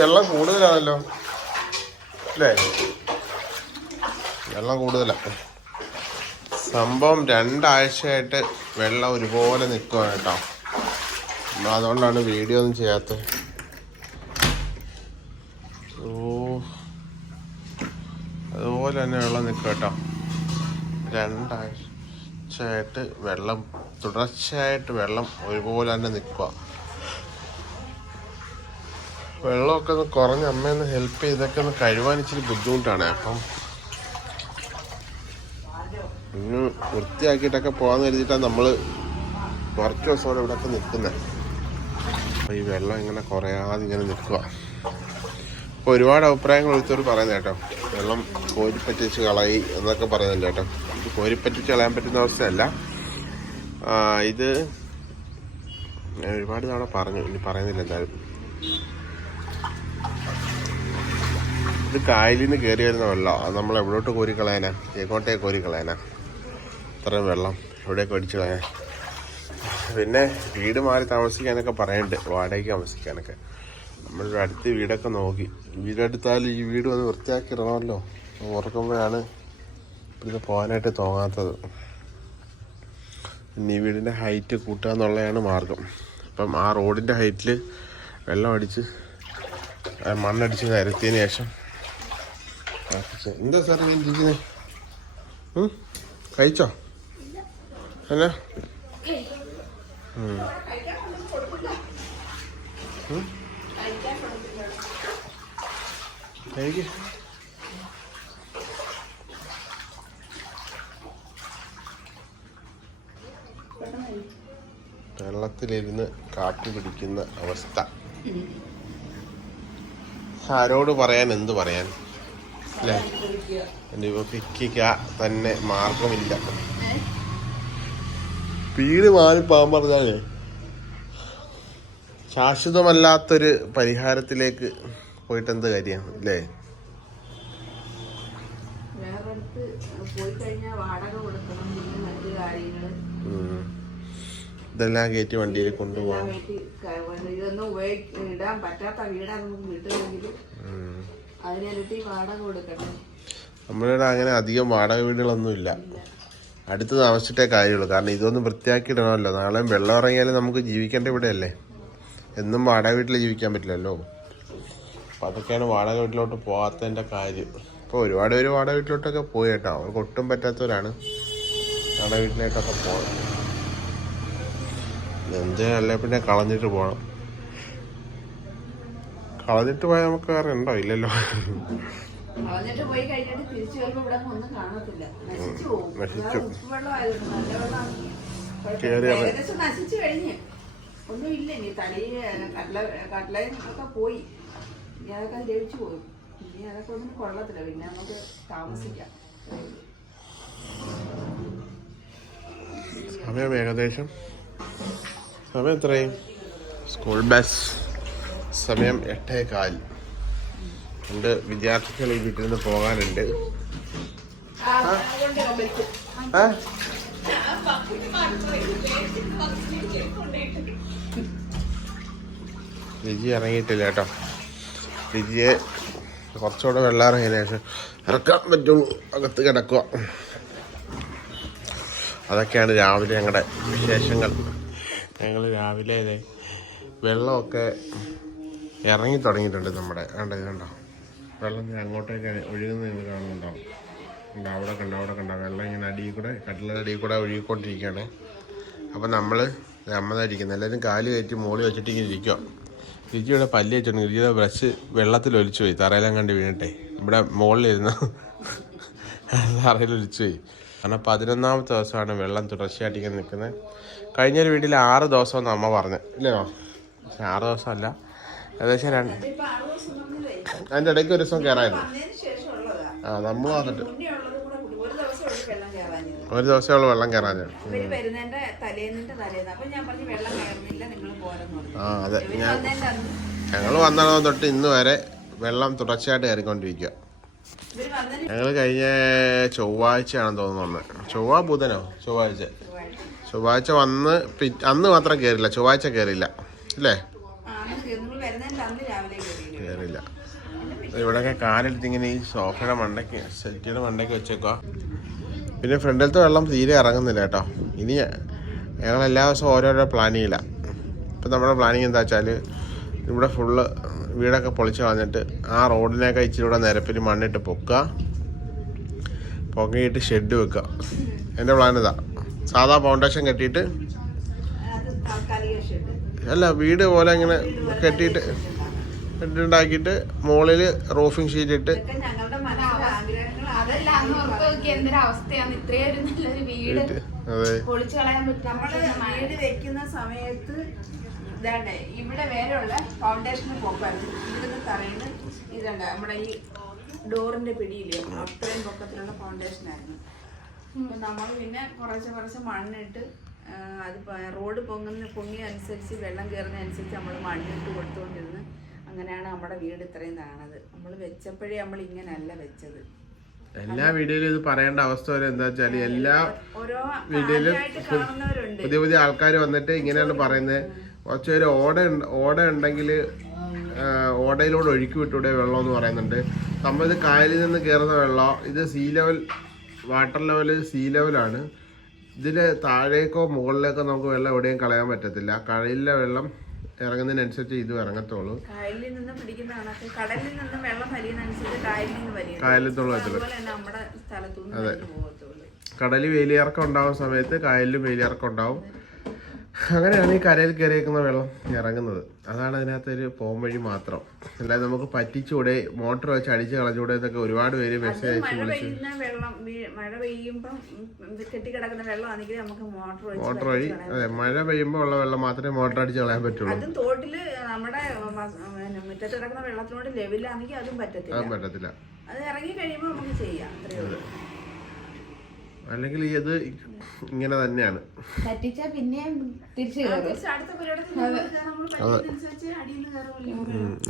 വെള്ളം കൂടുതലാണല്ലോ അല്ലേ? വെള്ളം കൂടുതലാണ്. സംഭവം 2 ആഴ്ചയായിട്ട് വെള്ളം ഒരുപോലെ നിൽക്കുകയാണ് കേട്ടോ. അതുകൊണ്ടാണ് വീഡിയോ ഒന്നും ചെയ്യാത്തത്. അതുപോലെ തന്നെ വെള്ളം നിൽക്കുക കേട്ടോ. 2 ആഴ്ചയായിട്ട് വെള്ളം തുടർച്ചയായിട്ട് വെള്ളം ഒരുപോലെ തന്നെ നിൽക്കുക. വെള്ളമൊക്കെ ഒന്ന് കുറഞ്ഞ് അമ്മയൊന്ന് ഹെൽപ്പ് ചെയ്തൊക്കെ ഒന്ന് കഴുകാൻ ഇച്ചിരി ബുദ്ധിമുട്ടാണ്. അപ്പം ഇന്ന് വൃത്തിയാക്കിയിട്ടൊക്കെ പോകാമെന്ന് കരുതിയിട്ടാണ് നമ്മൾ കുറച്ച് ദിവസം ഇവിടെയൊക്കെ നിൽക്കുന്നത്. അപ്പോൾ ഈ വെള്ളം ഇങ്ങനെ കുറയാതെ ഇങ്ങനെ നിൽക്കുക. അപ്പോൾ ഒരുപാട് അഭിപ്രായങ്ങൾ ഒരുത്തർ പറയുന്നത് കേട്ടോ, വെള്ളം കോരിപ്പറ്റിച്ച് കളയി എന്നൊക്കെ പറയുന്നുണ്ട് കേട്ടോ. ഇത് കോരിപ്പറ്റിച്ച് കളയാൻ പറ്റുന്ന അവസ്ഥയല്ല. ഇത് ഞാൻ ഒരുപാട് തവണ പറഞ്ഞു, ഇനി പറയുന്നില്ല എന്തായാലും. ഇത് കായലിൽ നിന്ന് കയറി വരുന്ന വെള്ളം. അത് നമ്മൾ എവിടോട്ട് കോരി കളയാനാ? എങ്ങോട്ടേക്ക് കോരി കളയാനാ? ഇത്രയും വെള്ളം എവിടെയൊക്കെ അടിച്ച് കളയാൻ? പിന്നെ വീട് മാറി താമസിക്കാനൊക്കെ പറയുന്നുണ്ട്, വാടകയ്ക്ക് താമസിക്കാനൊക്കെ. നമ്മളൊരു അടുത്ത് വീടൊക്കെ നോക്കി. വീടെടുത്താലും ഈ വീട് വന്ന് വൃത്തിയാക്കി ഇടണമല്ലോ. ഓർക്കുമ്പോഴാണ് ഇവിടുന്ന് പോകാനായിട്ട് തോന്നാത്തത്. പിന്നെ ഈ വീടിൻ്റെ ഹൈറ്റ് കൂട്ടുക എന്നുള്ളതാണ് മാർഗം. അപ്പം ആ റോഡിൻ്റെ ഹൈറ്റിൽ വെള്ളം അടിച്ച് മണ്ണടിച്ച് നിരത്തിയതിന് ശേഷം. എന്താ സാർ ഞാൻ ഇരിക്കുന്നത്? കഴിച്ചോ? അല്ല വെള്ളത്തിലിരുന്ന് കാപ്പി പിടിക്കുന്ന അവസ്ഥ. ആരോട് പറയാൻ, എന്ത് പറയാൻ അല്ലേ? ഫിക്ക തന്നെ മാർഗമില്ല. വീട് മാറിപ്പോകാൻ പറഞ്ഞാലേ ശാശ്വതമല്ലാത്തൊരു പരിഹാരത്തിലേക്ക് പോയിട്ട് എന്ത് കാര്യം അല്ലേ? ഇതെല്ലാം കയറ്റി വണ്ടിയിൽ കൊണ്ടുപോകാം. നമ്മളിവിടെ അങ്ങനെ അധികം വാടക വീടുകളൊന്നും ഇല്ല. അടുത്ത് താമസിച്ചിട്ടേ കാര്യമുള്ളൂ. കാരണം ഇതൊന്നും വൃത്തിയാക്കി ഇടണമല്ലോ. നാളെ വെള്ളം ഇറങ്ങിയാലും നമുക്ക് ജീവിക്കേണ്ട ഇവിടെയല്ലേ. എന്നും വാടക വീട്ടിൽ ജീവിക്കാൻ പറ്റില്ലല്ലോ. അപ്പം അതൊക്കെയാണ് വാടക വീട്ടിലോട്ട് പോകാത്തതിൻ്റെ കാര്യം. ഇപ്പോൾ ഒരുപാട് പേര് വാടക വീട്ടിലോട്ടൊക്കെ പോയി കേട്ടോ. അവർക്ക് ഒട്ടും പറ്റാത്തവരാണ് വാടക വീട്ടിലേക്കൊക്കെ പോകണം. എന്തിനല്ലേ പിന്നെ കളഞ്ഞിട്ട് പോകണം. കളഞ്ഞിട്ട് പോയാൽ നമുക്ക് വേറെ ഉണ്ടോ? ഇല്ലല്ലോ. നശിച്ചു. ഒന്നുമില്ല. ഇനി കടലയും ഒക്കെ പോയി. ഇനി അതൊക്കെ ലഭിച്ചു പോയി. ഇനി അതൊക്കെ ഒന്നും കൊള്ളത്തില്ല. പിന്നെ നമുക്ക് താമസിക്കാം. സമയം ഏകദേശം സമയം എത്രയും? സ്കൂൾ ബസ് സമയം 8:15. രണ്ട് വിദ്യാർത്ഥികൾ ഈ വീട്ടിൽ നിന്ന് പോകാനുണ്ട്. ലിജി ഇറങ്ങിയിട്ടില്ല കേട്ടോ. ലിജിയെ കുറച്ചുകൂടെ വെള്ളം ഇറങ്ങിയതിന് ശേഷം ഇറക്കാൻ പറ്റുള്ളൂ. അകത്ത് കിടക്കുക. അതൊക്കെയാണ് രാവിലെ ഞങ്ങളുടെ വിശേഷങ്ങൾ. ഞങ്ങൾ രാവിലെ വെള്ളമൊക്കെ ഇറങ്ങി തുടങ്ങിയിട്ടുണ്ട്. നമ്മുടെ കണ്ടോ വെള്ളം അങ്ങോട്ടേക്ക് ഒഴുകുന്ന നിങ്ങൾ കാണുന്നുണ്ടാവും. അവിടെ കണ്ട വെള്ളം ഇങ്ങനെ അടിയിൽ കൂടെ, കട്ടിലിൻ്റെ അടിയിൽ കൂടെ ഒഴുകിക്കൊണ്ടിരിക്കുകയാണ്. അപ്പം നമ്മൾ അമ്മതായിരിക്കുന്നത് എല്ലാവരും കാല് കയറ്റി മോളി വെച്ചിട്ട് ഇങ്ങനെ ഇരിക്കുക. രുചിയുടെ പല്ല് വെച്ചിട്ടുണ്ട്. രുചിയുടെ ബ്രഷ് വെള്ളത്തിൽ ഒലിച്ചു പോയി. തറയിലും കണ്ട് വീണിട്ടെ ഇവിടെ മുകളിലിരുന്ന് തറയിൽ ഒലിച്ചു പോയി. കാരണം 11ാമത്തെ ദിവസമാണ് വെള്ളം തുടർച്ചയായിട്ട് ഇങ്ങനെ നിൽക്കുന്നത്. കഴിഞ്ഞൊരു വീട്ടിൽ 6 ദിവസമെന്ന് അമ്മ പറഞ്ഞത് ഇല്ലേ? പക്ഷെ 6 ദിവസമല്ല, ഏകദേശം അതിൻ്റെ ഇടയ്ക്ക് ഒരു ദിവസം കയറായിരുന്നു. നമ്മൾ വന്നിട്ട് ഒരു ദിവസമുള്ള വെള്ളം കയറാൻ. അതെ, ഞങ്ങൾ വന്നതോ തൊട്ട് ഇന്ന് വരെ വെള്ളം തുടർച്ചയായിട്ട് കയറിക്കൊണ്ടിരിക്കുക. ഞങ്ങൾ കഴിഞ്ഞ ചൊവ്വാഴ്ചയാണെന്ന് തോന്നുന്നു. ബുധനോ ചൊവ്വാഴ്ച വന്ന് അന്ന് മാത്രം കയറില്ല, ചൊവ്വാഴ്ച കയറില്ല അല്ലേ? വരുന്നതിന്റെ അന്ന് രാവിലെ കയറില്ല. ഇവിടെയൊക്കെ കാലെടുത്ത് ഇങ്ങനെ ഈ സോഫയുടെ മണ്ടയ്ക്ക് സെറ്റിയുടെ മണ്ടയ്ക്ക് വെച്ചേക്കുക. പിന്നെ ഫ്രണ്ടിലത്തെ വെള്ളം തീരെ ഇറങ്ങുന്നില്ല കേട്ടോ. ഇനി ഞങ്ങൾ എല്ലാ ദിവസവും ഓരോരോ പ്ലാനിങ്ങില്ല. ഇപ്പം നമ്മുടെ പ്ലാനിങ് എന്താ വെച്ചാൽ ഇവിടെ ഫുള്ള് വീടൊക്കെ പൊളിച്ച് കളഞ്ഞിട്ട് ആ റോഡിനൊക്കെ ഇച്ചിരി കൂടെ നിരപ്പിൽ മണ്ണിട്ട് പൊക്കിയിട്ട് ഷെഡ് വെക്കുക. എൻ്റെ പ്ലാൻ ഇതാ. സാധാ ഫൗണ്ടേഷൻ കെട്ടിയിട്ട് അല്ല വീട് പോലെ ഇങ്ങനെ കെട്ടിയിട്ട് ഉണ്ടാക്കിയിട്ട് മുകളിൽ റൂഫിംഗ് ഷീറ്റ് ഇട്ട് വീട് വെക്കുന്ന സമയത്ത് ഇതാണ്ട് ഇവിടെ വേറെയുള്ള ഫൗണ്ടേഷന് പോക്കായിരുന്നു. ഇവിടുന്ന് തറയുന്ന ഇതുണ്ട് നമ്മുടെ ഈ ഡോറിന്റെ പിടിയില്ലേ, അത്രയും പൊക്കത്തിലുള്ള ഫൗണ്ടേഷനായിരുന്നു. അപ്പൊ നമ്മൾ പിന്നെ കുറച്ച് മണ്ണിട്ട് അത് റോഡ് പൊങ്ങിയ അനുസരിച്ച് വെള്ളം കയറുന്ന അനുസരിച്ച് നമ്മൾ മണ്ണിട്ട് കൊടുത്തുകൊണ്ടിരുന്ന് അങ്ങനെയാണ് നമ്മുടെ വീട് ഇത്രയും താണത്. നമ്മൾ വെച്ചപ്പോഴേ നമ്മൾ ഇങ്ങനെയല്ല വെച്ചത്. എല്ലാ വീഡിയോയിലും ഇത് പറയേണ്ട അവസ്ഥ വരെ എന്താ വെച്ചാൽ എല്ലാ വീഡിയോയിലും പുതിയ ആൾക്കാർ വന്നിട്ട് ഇങ്ങനെയാണ് പറയുന്നത്. കുറച്ചുപേര് ഓട ഉണ്ടെങ്കിൽ ഓടയിലൂടെ ഒഴുക്കി വിട്ടൂടെ വെള്ളം എന്ന് പറയുന്നുണ്ട്. നമ്മൾ ഇത് കായലിൽ നിന്ന് കയറുന്ന വെള്ളം, ഇത് വാട്ടർ ലെവൽ സീ ലെവലാണ്. ഇതിൽ താഴേക്കോ മുകളിലേക്കോ നമുക്ക് വെള്ളം എവിടെയും കളയാൻ പറ്റത്തില്ല. കടലിലെ വെള്ളം ഇറങ്ങുന്നതിനനുസരിച്ച് ഇത് ഇറങ്ങത്തുള്ളൂ. കായലിൽ നിന്ന് പിടിക്കുന്നതാണ്, കടലിൽ നിന്ന് വെള്ളം വലിയുന്നതനുസരിച്ച് കായലിൽ നിന്ന് വലിയ കായലത്തുള്ള നമ്മുടെ സ്ഥലത്തുനിന്ന്. അതെ, കടലിൽ വേലിയിറക്കം ഉണ്ടാവുന്ന സമയത്ത് കായലിലും വേലിയിറക്കം ഉണ്ടാവും. അങ്ങനെയാണ് ഈ കരയിൽ കയറിയേക്കുന്ന വെള്ളം ഇറങ്ങുന്നത്. അതാണ് അതിനകത്തൊരു പോംവഴി മാത്രം. അല്ലാതെ നമുക്ക് പറ്റിച്ചൂടെ, മോട്ടർ വെച്ച് അടിച്ച് കളഞ്ഞൂടെ എന്നൊക്കെ ഒരുപാട് പേര് മെസ്സേജ് അയച്ചു വിളിച്ചു. മഴ പെയ്യുമ്പോൾ കെട്ടിക്കിടക്കുന്ന വെള്ളമാണെങ്കിൽ നമുക്ക് മോട്ടർ വഴി, അതെ, മഴ പെയ്യുമ്പോൾ ഉള്ള വെള്ളം മാത്രമേ മോട്ടർ അടിച്ച് കളയാൻ പറ്റുള്ളൂ. അതും തോട്ടില് നമ്മുടെ മുറ്റത്ത് കിടക്കുന്ന വെള്ളത്തിനോട് ലെവലാണെങ്കിൽ അതും പറ്റത്തില്ല. അത് ഇറങ്ങി കഴിയുമ്പോൾ നമുക്ക് ചെയ്യാം, അത്രയേ ഉള്ളൂ. അല്ലെങ്കിൽ ഇത് ഇങ്ങനെ തന്നെയാണ്.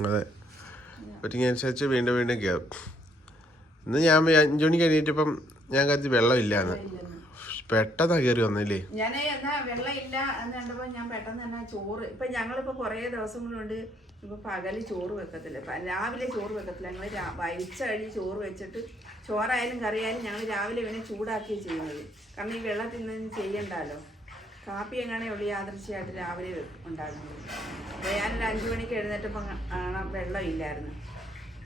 അതെ, പറ്റിങ്ങനുസരിച്ച് വീണ്ടും കയറും. ഇന്ന് ഞാൻ 5 മണിക്ക് എണീറ്റപ്പം ഞാൻ കരുതി വെള്ളം ഇല്ലാന്ന്. പെട്ടെന്നാ കയറി വന്നില്ലേ. ഞാൻ എന്നാ വെള്ളം ഇല്ല എന്ന് കണ്ടപ്പോ ഞാൻ പെട്ടെന്ന് തന്നെ ചോറ്, ഇപ്പൊ ഞങ്ങളിപ്പോ കൊറേ ദിവസം കൊണ്ട് ഇപ്പൊ പകല് ചോറ് വെക്കത്തില്ല, രാവിലെ ചോറ് വെക്കത്തില്ല. ഞങ്ങൾ വൈച്ച കഴിഞ്ഞ് ചോറ് വെച്ചിട്ട് ചോറായാലും കറിയായാലും ഞങ്ങൾ രാവിലെ പിന്നെ ചൂടാക്കിയാണ് ചെയ്യുന്നത്. കാരണം ഈ വെള്ളത്തിൽ നിന്ന് ചെയ്യണ്ടല്ലോ. കാപ്പി എങ്ങനെ ഉള്ളു യാദൃശ്യമായിട്ട് രാവിലെ ഉണ്ടാകുന്നത്. അപ്പോൾ ഞാനൊരു 5 മണിക്ക് എഴുന്നേറ്റപ്പോൾ വെള്ളം ഇല്ലായിരുന്നു.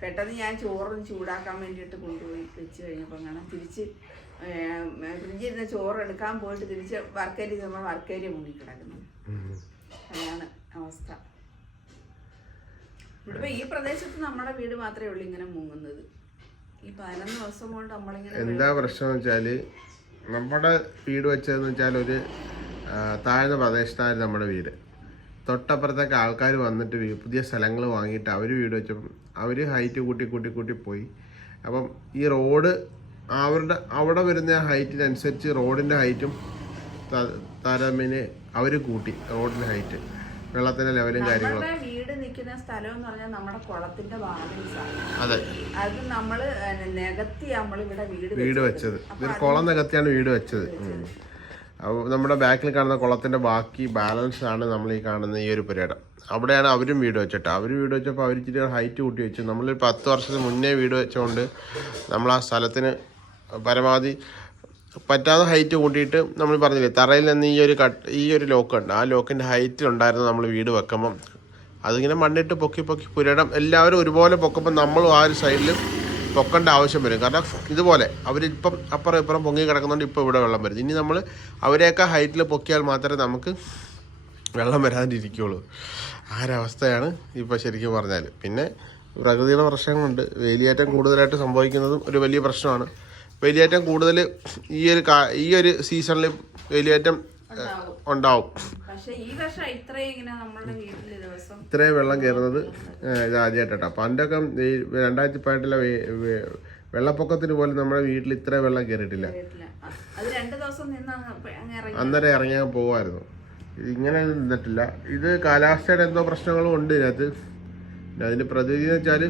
പെട്ടെന്ന് ഞാൻ ചോറൊന്ന് ചൂടാക്കാൻ വേണ്ടിയിട്ട് കൊണ്ടുപോയി വെച്ച് കഴിഞ്ഞപ്പോൾ അങ്ങനെ തിരിച്ച് ഫ്രിഡ്ജിൽ ഇരുന്ന് ചോറ് എടുക്കാൻ പോയിട്ട് തിരിച്ച് വർക്കേരി നമ്മൾ വർക്കേരി മുങ്ങിക്കിടക്കുന്നു. അതാണ് അവസ്ഥ. ഇവിടെ ഈ പ്രദേശത്ത് നമ്മുടെ വീട് മാത്രമേ ഉള്ളൂ ഇങ്ങനെ മുങ്ങുന്നത്. ഈ 11 ദിവസം കൊണ്ട് നമ്മളിങ്ങനെ. എന്താ പ്രശ്നം എന്ന് വെച്ചാല് നമ്മുടെ വീട് വെച്ചതെന്ന് വെച്ചാൽ ഒരു താഴ്ന്ന പ്രദേശത്തായിരുന്നു നമ്മുടെ വീട്. തൊട്ടപ്പുറത്തേക്ക് ആൾക്കാർ വന്നിട്ട് പുതിയ സ്ഥലങ്ങൾ വാങ്ങിയിട്ട് അവർ വീട് വെച്ചപ്പം അവർ ഹൈറ്റ് കൂട്ടി പോയി. അപ്പം ഈ റോഡ് അവിടെ വരുന്ന ഹൈറ്റിനനുസരിച്ച് റോഡിൻ്റെ ഹൈറ്റും താരതമ്യേന അവർ കൂട്ടി. റോഡിൻ്റെ ഹൈറ്റ്, വെള്ളത്തിന്റെ ലെവലും കാര്യങ്ങളും. വീട് നിൽക്കുന്ന സ്ഥലം എന്ന് പറഞ്ഞാൽ നമ്മുടെ കുളത്തിന്റെ ബാലൻസാണ്. അതെ, അത് നമ്മള് നികത്തി നമ്മളിവിടെ വീട് വെച്ചത്. ഇതൊരു കുളം നികത്തിയാണ് വീട് വെച്ചത്. നമ്മുടെ ബാക്കിൽ കാണുന്ന കുളത്തിന്റെ ബാക്കി ബാലൻസ് ആണ് നമ്മൾ ഈ കാണുന്ന ഈ ഒരു പുരയിടം. അവിടെയാണ് അവരും വീട് വെച്ചിട്ട്. അവർ വീട് വെച്ചപ്പോൾ അവർ ഇച്ചിരി ഹൈറ്റ് കൂട്ടി വെച്ചു. നമ്മളൊരു 10 വർഷത്തിന് മുന്നേ വീട് വെച്ചുകൊണ്ട് നമ്മൾ ആ സ്ഥലത്തിന് പരമാവധി പറ്റാതെ ഹൈറ്റ് കൂട്ടിയിട്ട് നമ്മൾ പറഞ്ഞില്ലേ, തറയിൽ നിന്ന് ഈ ഒരു ലോക്ക് ഉണ്ട്. ആ ലോക്കിൻ്റെ ഹൈറ്റിലുണ്ടായിരുന്നു നമ്മൾ വീട് വെക്കുമ്പം. അതിങ്ങനെ മണ്ണിട്ട് പൊക്കി പുരയിടം എല്ലാവരും ഒരുപോലെ പൊക്കുമ്പോൾ നമ്മളും ആ ഒരു സൈഡിൽ പൊക്കേണ്ട ആവശ്യം വരും. കാരണം ഇതുപോലെ അവരിപ്പം അപ്പുറം ഇപ്പുറം പൊങ്ങി കിടക്കുന്നുണ്ട്. ഇപ്പോൾ ഇവിടെ വെള്ളം വരും. ഇനി നമ്മൾ അവരെയൊക്കെ ഹൈറ്റിൽ പൊക്കിയാൽ മാത്രമേ നമുക്ക് വെള്ളം വരാതിരിക്കുകയുള്ളൂ. ആ ഒരവസ്ഥയാണ് ഇപ്പോൾ ശരിക്കും പറഞ്ഞാൽ. പിന്നെ പ്രകൃതിയുടെ പ്രശ്നങ്ങളുണ്ട്. വേലിയേറ്റം കൂടുതലായിട്ട് സംഭവിക്കുന്നതും ഒരു വലിയ പ്രശ്നമാണ്. വേലിയേറ്റം കൂടുതൽ ഈ ഒരു സീസണിൽ വേലിയേറ്റം ഉണ്ടാവും. ഇത്രയും വെള്ളം കയറുന്നത് ഇത് ആദ്യമായിട്ടാ. പണ്ടൊക്കെ 2018 വെള്ളപ്പൊക്കത്തിന് പോലും നമ്മുടെ വീട്ടിൽ ഇത്രയും വെള്ളം കയറിയിട്ടില്ല. അന്നേരം ഇറങ്ങിയാൽ പോകുമായിരുന്നു. ഇങ്ങനെ നിന്നിട്ടില്ല. ഇത് കാലാവസ്ഥയുടെ എന്തോ പ്രശ്നങ്ങളും ഉണ്ട് ഇതിനകത്ത്. അതിൻ്റെ പ്രതിവിധി എന്ന് വെച്ചാൽ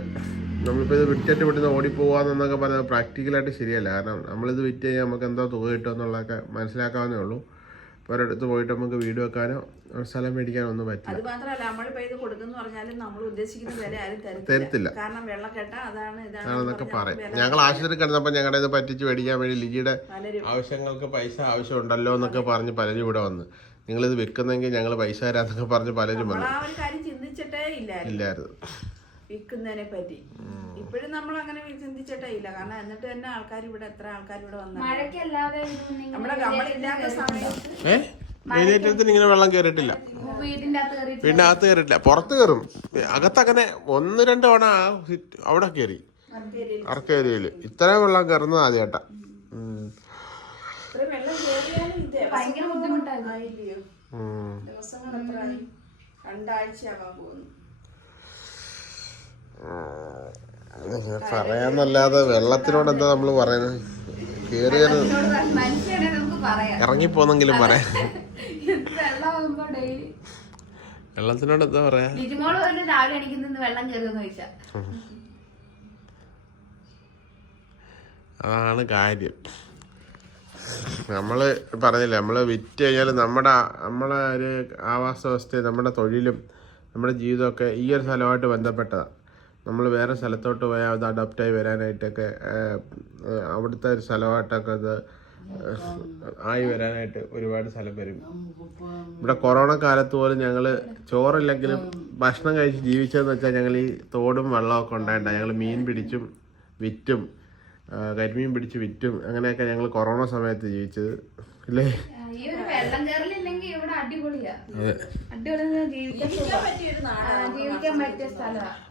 നമ്മളിപ്പോൾ ഇത് വിറ്റിട്ട് വിട്ടുന്ന ഓടിപ്പോകാമെന്നൊക്കെ പറഞ്ഞാൽ പ്രാക്ടിക്കലായിട്ട് ശരിയല്ല. കാരണം നമ്മളിത് വിറ്റ് കഴിഞ്ഞാൽ നമുക്ക് എന്തോ തുക കിട്ടും എന്നുള്ളതൊക്കെ മനസ്സിലാക്കാവുന്നേ ഉള്ളൂ. ഒരിടത്ത് പോയിട്ട് നമുക്ക് വീട് വെക്കാനോ സ്ഥലം മേടിക്കാനോ ഒന്നും പറ്റില്ല. അത് മാത്രമല്ല നമ്മളിപ്പോ ഇത് കൊടുക്കുന്ന പറഞ്ഞാലും നമ്മൾ ഉദ്ദേശിക്കുന്ന വില ആരും തരത്തില്ല. കാരണം വെള്ളക്കെട്ട അതാണെന്നൊക്കെ പറയും. ഞങ്ങൾ ആശുപത്രി കിടന്നപ്പോൾ ഞങ്ങളുടെ ഇത് പറ്റിച്ച് മേടിക്കാൻ വേണ്ടി ലിജിയുടെ ആവശ്യങ്ങൾക്ക് പൈസ ആവശ്യമുണ്ടല്ലോ എന്നൊക്കെ പറഞ്ഞ് പലരും ഇവിടെ വന്ന്, നിങ്ങളിത് വെക്കുന്നെങ്കിൽ ഞങ്ങൾ പൈസ തരാന്നൊക്കെ പറഞ്ഞ് പലരും വന്നു. ആ ഒരു കാര്യം ചിന്തിച്ചിട്ടേ ഇല്ലായിരുന്നു വിൽക്കുന്നതിനെ പറ്റി. ഇപ്പോഴും നമ്മൾ അങ്ങനെ ചിന്തിച്ചിട്ടേ ഇല്ല. കാരണം എന്നിട്ട് തന്നെ എത്ര ആൾക്കാർ ഇവിടെ വന്നു. നമ്മളില്ലാത്ത സമയത്ത് വേലിയേറ്റത്തിന് ഇങ്ങനെ വെള്ളം കയറിയിട്ടില്ല, വീടിന്റെ അകത്ത് കയറിയിട്ടില്ല, പുറത്ത് കയറും. അകത്തങ്ങനെ 1-2 തവണ അവിടെ കയറി അർക്കേരിയയില്. ഇത്രയും വെള്ളം കയറുന്നത് ആദ്യമായിട്ടാ. ഭയങ്കര ബുദ്ധിമുട്ടായില്ലയോ? ദിവസങ്ങൾ എത്രയായി? 2 ആഴ്ചയാകാൻ പോകുന്നു. പറയാന്നല്ലാതെ വെള്ളത്തിനോട് എന്താ നമ്മള് പറയുന്നത്? കേറിയത് ഇറങ്ങിപ്പോന്നെങ്കിലും പറയാം. വെള്ളത്തിനോട് എന്താ പറയാ? രാവിലെ എനിക്ക് വെള്ളം കയറുമെന്ന് ചോദിച്ചാ അതാണ് കാര്യം. നമ്മള് പറഞ്ഞില്ലേ, നമ്മള് വിറ്റ് കഴിഞ്ഞാൽ നമ്മളെ ഒരു ആവാസ വ്യവസ്ഥയും നമ്മുടെ തൊഴിലും നമ്മുടെ ജീവിതമൊക്കെ ഈ ഒരു സ്ഥലമായിട്ട് ബന്ധപ്പെട്ടതാണ്. നമ്മൾ വേറെ സ്ഥലത്തോട്ട് പോയാൽ അത് അഡാപ്റ്റായി വരാനായിട്ടൊക്കെ അവിടുത്തെ ഒരു സ്ഥലമായിട്ടൊക്കെ അത് ആയി വരാനായിട്ട് ഒരുപാട് സ്ഥലം വരും. ഇവിടെ കൊറോണ കാലത്ത് പോലും ഞങ്ങൾ ചോറില്ലെങ്കിലും ഭക്ഷണം കഴിച്ച് ജീവിച്ചതെന്ന് വെച്ചാൽ ഞങ്ങൾ ഈ തോടും വെള്ളമൊക്കെ ഉണ്ടായിട്ടാണ്. ഞങ്ങൾ മീൻ പിടിച്ചും വിറ്റും കരിമീൻ പിടിച്ച് വിറ്റും അങ്ങനെയൊക്കെ ഞങ്ങൾ കൊറോണ സമയത്ത് ജീവിച്ചത് അല്ലേ?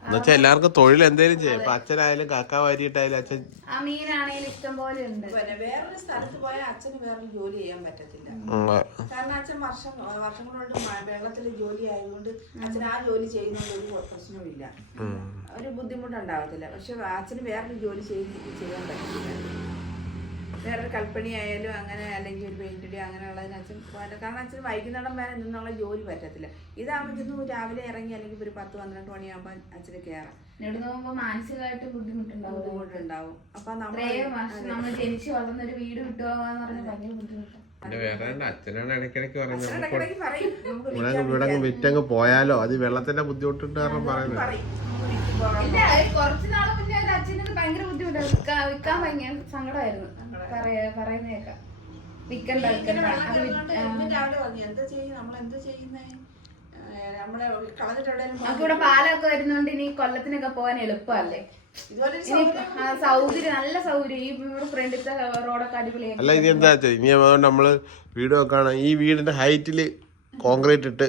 എന്നുവെച്ചാൽ എല്ലാവർക്കും തൊഴിൽ എന്തേലും ചെയ്യാം. ഇപ്പൊ അച്ഛനായാലും കാക്ക വാരിയിട്ടായാലും അച്ഛൻ ഇഷ്ടം പോലെ ഉണ്ട്. വേറൊരു സ്ഥലത്ത് പോയാൽ അച്ഛന് വേറൊരു ജോലി ചെയ്യാൻ പറ്റത്തില്ല. കാരണം അച്ഛൻ വർഷങ്ങളോട് വെള്ളത്തിൽ ജോലി ആയതുകൊണ്ട് അച്ഛൻ ആ ജോലി ചെയ്യുന്നതുകൊണ്ട് ഒരു പ്രശ്നവുമില്ല, ഒരു ബുദ്ധിമുട്ടുണ്ടാവത്തില്ല. പക്ഷെ അച്ഛന് വേറൊരു ജോലി ചെയ്യാൻ പറ്റത്തില്ല. വേറൊരു കൽപ്പണി ആയാലും അങ്ങനെ, അല്ലെങ്കിൽ ഒരു പെയിന്റ് അടി അങ്ങനെയുള്ളതിന് അച്ഛൻ, കാരണം അച്ഛന് വൈകുന്നേരം വരെ നിന്നുള്ള ജോലി പറ്റത്തില്ല. ഇതാകുമ്പോൾ രാവിലെ ഇറങ്ങി അല്ലെങ്കിൽ ഒരു 10-12 മണിയാകുമ്പോൾ അച്ഛന് കയറാം. മാനസികമായിട്ട് ബുദ്ധിമുട്ടുണ്ടാവും. അപ്പൊ നമ്മൾ ജനിച്ചു വളർന്നൊരു വീട് വിട്ടുപോകാന്ന് പറഞ്ഞാൽ ഭയങ്കര ബുദ്ധിമുട്ടാണ്. അച്ഛനാണ് ഇടയ്ക്കിടയ്ക്ക് ഇവിടെ വിറ്റങ്ങ് പോയാലോ, അത് വെള്ളത്തിന്റെ ബുദ്ധിമുട്ടുണ്ട് കാരണം പറയുന്നത്. കുറച്ചു നാള് മുന്നേ ഒരു അച്ഛനൊക്കെ ഭയങ്കര ബുദ്ധിമുട്ടാണ്, വിൽക്കാൻ ഭയങ്കര സങ്കടമായിരുന്നു പറയുന്നേക്കാം. നമുക്കിവിടെ പാലൊക്കെ വരുന്നോണ്ട് ഇനി കൊല്ലത്തിനൊക്കെ പോകാൻ എളുപ്പമല്ലേ? സൗകര്യം, നല്ല സൗകര്യം. ഈ ഫ്രണ്ടിലത്തെ റോഡൊക്കെ അടിപൊളിയായി. അല്ല, ഇനി എന്താ വെച്ചാൽ ഇനി അതുകൊണ്ട് നമ്മള് വീട് വെക്കാണ്. ഈ വീടിന്റെ ഹൈറ്റില് കോൺക്രീറ്റ് ഇട്ട്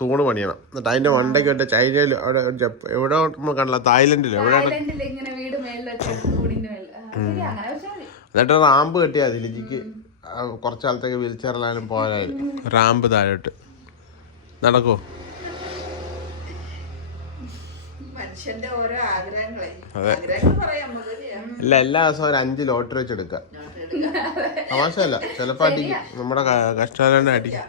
തൂണ് പണിയണം. എന്നിട്ട് അതിന്റെ മണ്ടയ്ക്ക് ഇട്ട് ചൈനയിൽ അവിടെ എവിടെ നമ്മൾ കണ്ടില്ല, തായ്ലൻഡിൽ എവിടെ, എന്നിട്ട് റാമ്പ് കെട്ടിയാൽ മതി. ലിജിക്ക് കുറച്ച് കാലത്തേക്ക് വീൽ ചെയറിലായാലും പോയാലും റാമ്പ് താഴോട്ട് നടക്കോ? മനുഷ്യന്റെ ഓരോ ആഗ്രഹങ്ങളെ. അല്ല, എല്ലാ ദിവസവും ഒരു 5 ലോട്ടറി വെച്ച് എടുക്കാം. തമാശയല്ല, ചിലപ്പോ അടിക്കും. നമ്മുടെ കഷ്ടകാലം അടിക്കും.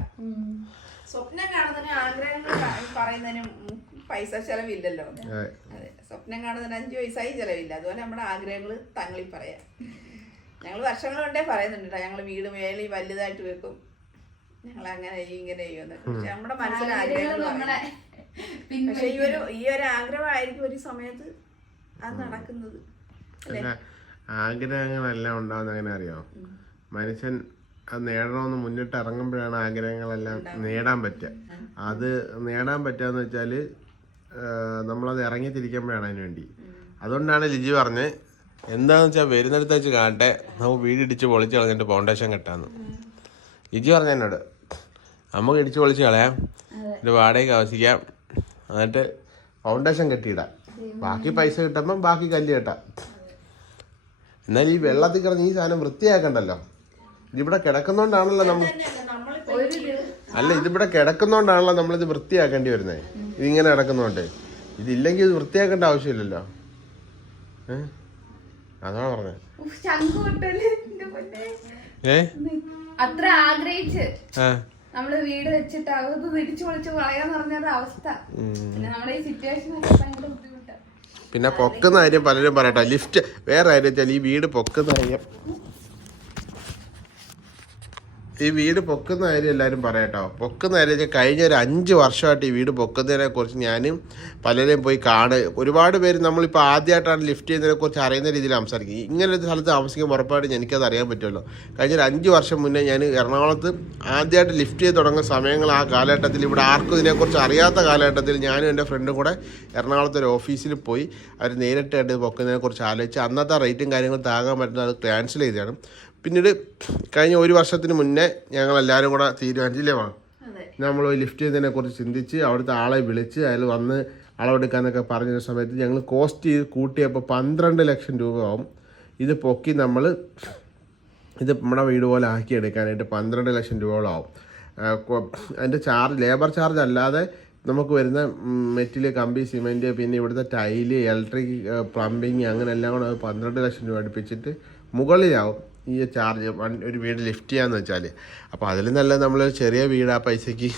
സ്വപ്നം കാണുന്നതിനും ആഗ്രഹങ്ങൾ പറയുന്നതിനും പൈസ ചെലവില്ലല്ലോ. അതെ, സ്വപ്നം കാണുന്നതിന് 5 പൈസയും ചെലവില്ല. അതുപോലെ നമ്മുടെ ആഗ്രഹങ്ങൾ തങ്ങളിൽ പറയാം. ഞങ്ങൾ വർഷങ്ങൾ കൊണ്ടേ പറയുന്നുണ്ട്, ഞങ്ങൾ വീട് മേളി വലുതായിട്ട് വെക്കും, ഞങ്ങൾ അങ്ങനെ ഇങ്ങനെ ചെയ്യുമെന്ന്. പക്ഷെ നമ്മുടെ മനസ്സിൽ ആഗ്രഹങ്ങൾ, പക്ഷെ ഈ ഒരു ആഗ്രഹമായിരിക്കും ഒരു സമയത്ത് അത് നടക്കുന്നത്. ആഗ്രഹങ്ങളെല്ലാം ഉണ്ടാവുന്ന എങ്ങനെ അറിയാമോ? മനുഷ്യൻ അത് നേടണമെന്ന് മുന്നിട്ട് ഇറങ്ങുമ്പോഴാണ് ആഗ്രഹങ്ങളെല്ലാം നേടാൻ പറ്റുക. അത് നേടാൻ പറ്റുകയെന്ന് വെച്ചാൽ നമ്മളത് ഇറങ്ങിത്തിരിക്കുമ്പോഴാണ് അതിന് വേണ്ടി. അതുകൊണ്ടാണ് ലിജി പറഞ്ഞ് എന്താണെന്ന് വെച്ചാൽ വരുന്നിടത്ത് വെച്ച് കാണട്ടെ, നമുക്ക് വീടിടിച്ച് പൊളിച്ച് കളഞ്ഞിട്ട് ഫൗണ്ടേഷൻ കെട്ടാന്ന്. ലിജി പറഞ്ഞ എന്നോട്, നമുക്ക് ഇടിച്ച് പൊളിച്ച് കളയാം, ഒരു വാടകയ്ക്ക് ആവശ്യിക്കാം, എന്നിട്ട് ഫൗണ്ടേഷൻ കെട്ടിയിടാം, ബാക്കി പൈസ കിട്ടുമ്പം ബാക്കി കല്ല് കെട്ടാം. എന്നാൽ ഈ വെള്ളത്തിൽ കിടന്ന് ഈ സാധനം വൃത്തിയാക്കണ്ടല്ലോ. ഇതിവിടെ കിടക്കുന്നോണ്ടാണല്ലോ ഇതിവിടെ കിടക്കുന്നോണ്ടാണല്ലോ നമ്മളിത് വൃത്തിയാക്കേണ്ടി വരുന്നത്. ഇതിങ്ങനെ കിടക്കുന്നോണ്ട്. ഇതില്ലെങ്കിൽ ഇത് വൃത്തിയാക്കേണ്ട ആവശ്യമില്ലല്ലോ. അതാണ് പറഞ്ഞത്. അത്ര ആഗ്രഹിച്ച് നമ്മള് വീട് വെച്ചിട്ട് അത് തിരിച്ചു പൊളിച്ച് കളയാന്ന് പറഞ്ഞൊരു അവസ്ഥ. പിന്നെ നമ്മുടെ ഈ സിറ്റുവേഷൻ ഭയങ്കര ബുദ്ധിമുട്ടാണ്. പിന്നെ പൊക്കുന്ന കാര്യം പലരും പറയട്ടെ, ലിഫ്റ്റ് വേറെ കാര്യം വെച്ചാൽ ഈ വീട് പൊക്കുന്ന കാര്യം ഈ വീട് പൊക്കുന്ന കാര്യം എല്ലാവരും പറയാട്ടോ. പൊക്കുന്ന കാര്യം കഴിഞ്ഞ ഒരു 5 വർഷമായിട്ട് ഈ വീട് പൊക്കുന്നതിനെ കുറിച്ച് ഞാനും പലരെയും പോയി ഒരുപാട് പേര് നമ്മളിപ്പോൾ ആദ്യമായിട്ടാണ് ലിഫ്റ്റ് ചെയ്യുന്നതിനെ കുറിച്ച് അറിയുന്ന രീതിയിൽ സംസാരിക്കും. ഇങ്ങനെ ഒരു സ്ഥലത്ത് താമസിക്കുമ്പോൾ ഉറപ്പായിട്ടും എനിക്കത് അറിയാൻ പറ്റുമല്ലോ. കഴിഞ്ഞ ഒരു 5 വർഷം മുന്നേ ഞാൻ എറണാകുളത്ത് ആദ്യമായിട്ട് ലിഫ്റ്റ് ചെയ്ത് തുടങ്ങുന്ന സമയങ്ങൾ, ആ കാലഘട്ടത്തിൽ ഇവിടെ ആർക്കും ഇതിനെക്കുറിച്ച് അറിയാത്ത കാലഘട്ടത്തിൽ ഞാനും എൻ്റെ ഫ്രണ്ടും കൂടെ എറണാകുളത്ത് ഒരു ഓഫീസിൽ പോയി അവർ നേരിട്ട് കണ്ട് പൊക്കുന്നതിനെക്കുറിച്ച് ആലോചിച്ച് അന്നത്തെ റേറ്റും കാര്യങ്ങളും താങ്ങാൻ പറ്റുന്നത് അത് ക്യാൻസൽ ചെയ്തതാണ്. പിന്നീട് കഴിഞ്ഞ 1 വർഷത്തിന് മുന്നേ ഞങ്ങളെല്ലാവരും കൂടെ തീരുമാനിച്ചില്ലേ നമ്മൾ ലിഫ്റ്റ് ചെയ്യുന്നതിനെ കുറിച്ച് ചിന്തിച്ച് അവിടുത്തെ ആളെ വിളിച്ച് അയാൾ വന്ന് അളവെടുക്കാനൊക്കെ പറഞ്ഞ സമയത്ത് ഞങ്ങൾ കോസ്റ്റ് കൂട്ടിയപ്പോൾ 12 ലക്ഷം രൂപ ആവും. ഇത് പൊക്കി നമ്മൾ ഇത് നമ്മുടെ വീട് പോലെ ആക്കിയെടുക്കാനായിട്ട് 12 ലക്ഷം രൂപയോളം ആവും. അതിൻ്റെ ലേബർ ചാർജ് അല്ലാതെ നമുക്ക് വരുന്ന മെറ്റിൽ, കമ്പി, സിമെൻറ്റ്, പിന്നെ ഇവിടുത്തെ ടൈല്, ഇലക്ട്രിക്, പ്ലംബിങ്, അങ്ങനെ എല്ലാം കൂടെ 12 ലക്ഷം രൂപ അടുപ്പിച്ചിട്ട് മുകളിലാവും ഈ ചാർജ് ഒരു വീട് ലിഫ്റ്റ് ചെയ്യാന്ന് വെച്ചാൽ. അപ്പോൾ അതിൽ നല്ല നമ്മൾ ചെറിയ വീട് ആ പൈസയ്ക്ക്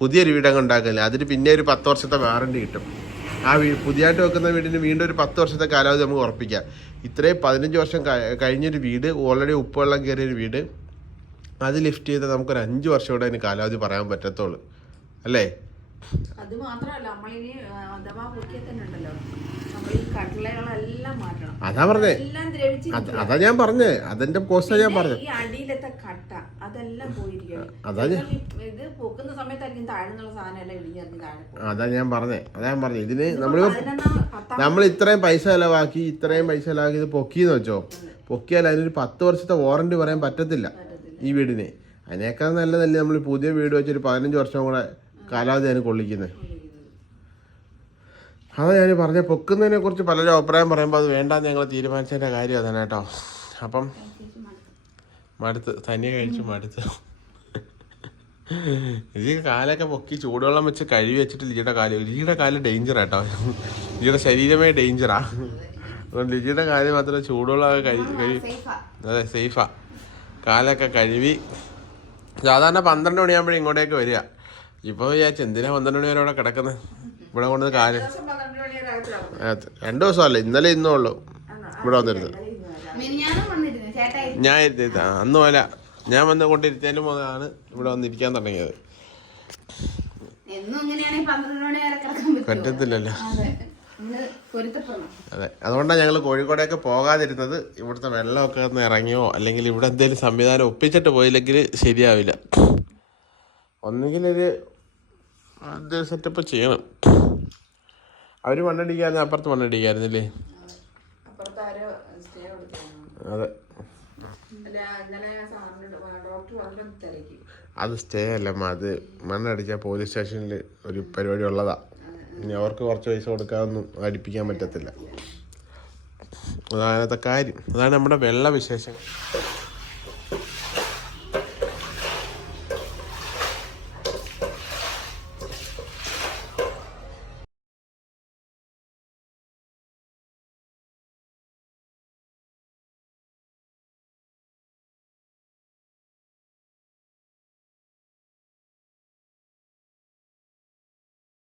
പുതിയൊരു വീടങ്ങ് ഉണ്ടാക്കില്ല. അതിന് പിന്നെ ഒരു 10 വർഷത്തെ വാറണ്ടി കിട്ടും. ആ പുതിയതായിട്ട് വെക്കുന്ന വീടിന് വീണ്ടും ഒരു 10 വർഷത്തെ കാലാവധി നമുക്ക് ഉറപ്പിക്കാം. ഇത്രയും 15 വർഷം കഴിഞ്ഞൊരു വീട്, ഓൾറെഡി ഉപ്പുവെള്ളം കയറിയൊരു വീട്, അത് ലിഫ്റ്റ് ചെയ്താൽ നമുക്കൊരു 5 വർഷം കൂടെ അതിന് കാലാവധി പറയാൻ പറ്റത്തുള്ളൂ അല്ലേ? അത് മാത്രമല്ല, നമ്മളിനി അഥവാ പൊക്കിയ തന്നെ ഉണ്ടല്ലോ, നമ്മൾ ഈ കട്ടിളകളെല്ലാം മാറ്റണം. അതാ പറഞ്ഞേ, അതാ ഞാൻ പറഞ്ഞേ, അതിന്റെ കോസ്റ്റ് ഞാൻ പറഞ്ഞു. ഈ അടിയിലത്തെ കട്ട അതെല്ലാം പോയിരിക്കണം. ഇത് പൊക്കുന്ന സമയത്തായിരിക്കും താഴ്ന്നുള്ള സാധനം എല്ലാം ഇടിഞ്ഞിറങ്ങി താഴെ. അതാ ഞാൻ പറഞ്ഞേ ഇതിന് നമ്മൾ ഇത്രയും പൈസ ചെലവാക്കി ഇത് പൊക്കിയെന്ന് വെച്ചോ, പൊക്കിയാൽ അതിനൊരു 10 വർഷത്തെ വാറണ്ടി പറയാൻ പറ്റത്തില്ല ഈ വീടിന്. അതിനേക്കാൾ നല്ലതല്ലേ നമ്മൾ പുതിയ വീട് വെച്ചൊരു 15 വർഷം കൂടെ കാലാവധി അതിന് കൊള്ളിക്കുന്നത്. അതാ ഞാൻ പറഞ്ഞ പൊക്കുന്നതിനെ കുറിച്ച് പലരും അഭിപ്രായം പറയുമ്പോൾ അത് വേണ്ടാന്ന് ഞങ്ങൾ തീരുമാനിച്ചതിൻ്റെ കാര്യം അതാണ് കേട്ടോ. അപ്പം തനിയെ കഴിച്ചു മടുത്ത്. ലിജിയുടെ കാലൊക്കെ പൊക്കി ചൂടുവെള്ളം വെച്ച് കഴുകി വെച്ചിട്ട് ലിജിയുടെ കാല് ഡേഞ്ചർ കേട്ടോ. ലിജിയുടെ ശരീരമേ ഡേഞ്ചറാ. അതുകൊണ്ട് ലിജിയുടെ കാര്യം മാത്രമേ ചൂടുവെള്ളമൊക്കെ അതെ സേഫാ. കാലൊക്കെ കഴുകി സാധാരണ 12 മണിയാകുമ്പോഴേ ഇങ്ങോട്ടേക്ക് വരിക. ഇപ്പോൾ വിചാരിച്ചു എന്തിനാ 12 മണി വരെ അവിടെ കിടക്കുന്നത്, ഇവിടെ കൊണ്ട് കാല് 2 ദിവസമല്ല, ഇന്നലെ ഇന്നേ ഉള്ളൂ ഇവിടെ വന്നിരുന്നത്. ഞാൻ ഇരുത്തിയത് അന്ന് പോലെ ഞാൻ വന്ന് കൊണ്ടിരുത്തേലും മുതലാണ് ഇവിടെ വന്നിരിക്കാൻ തുടങ്ങിയത്. പറ്റത്തില്ലല്ലോ. അതെ, അതുകൊണ്ടാണ് ഞങ്ങൾ കോഴിക്കോടേക്ക് പോകാതിരുന്നത്. ഇവിടുത്തെ വെള്ളമൊക്കെ ഒന്ന് ഇറങ്ങിയോ അല്ലെങ്കിൽ ഇവിടെ എന്തെങ്കിലും സംവിധാനം ഒപ്പിച്ചിട്ട് പോയില്ലെങ്കിൽ ശരിയാവില്ല. ഒന്നുകിലൊരു സെറ്റപ്പ് ചെയ്യണം. അവർ മണ്ണടിക്കായിരുന്നു, അപ്പുറത്ത് മണ്ണടിക്കായിരുന്നില്ലേ? അതെ, അത് സ്റ്റേ അല്ല, അത് മണ്ണടിച്ചാൽ പോലീസ് സ്റ്റേഷനിൽ ഒരു പരിപാടി ഉള്ളതാ. ഇനി അവർക്ക് കുറച്ച് പൈസ കൊടുക്കാതൊന്നും അടിപ്പിക്കാൻ പറ്റത്തില്ല. അതാണത്തെ കാര്യം. അതാണ് നമ്മുടെ വെള്ള വിശേഷം.